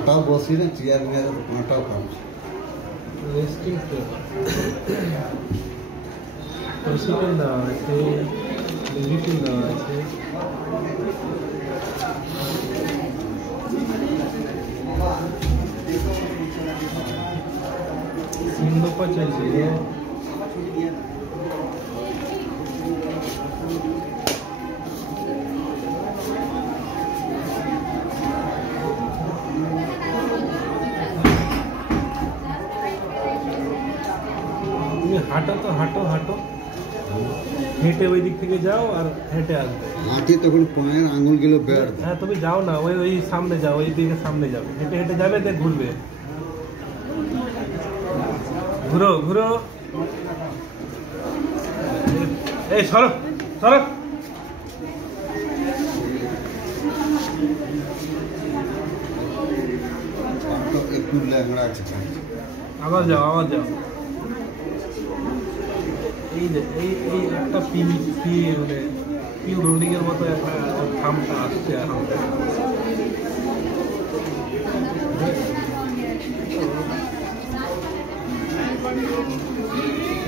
পাটাও বসি না চেয়ার নিয়ে পাটাও কাটছে রেস্টিং তো পরিষ্কার না আছে লিভিং না আছে সিংহ পাচাইছে হাঁটো তো হাঁটো হাঁটো হেঁটে ওই দিক থেকে যাও আর হেঁটে আসবে হাঁটি তখন পায়ের আঙুলগুলো বের হ্যাঁ তুমি যাও না ওই ওই সামনে যাও ওই দিকে সামনে যাবে হেঁটে হেঁটে যাবে দেখ ঘুরবে ঘুরো ঘুরো এই সরো সরো একটু ল্যাংড়া আছে আবার যাও আবার যাও এই যে এই এই একটা পিভি মানে পিউ রোলিং এর মতো একটা থামটা আসছে এখন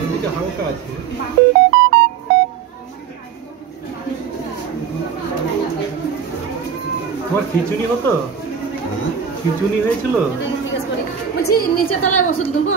এদিকে হালকা আছে তোমার খিচুড়ি হতো খিচুড়ি হয়েছিল বলছি নিচে তলায় ওষুধ দেবো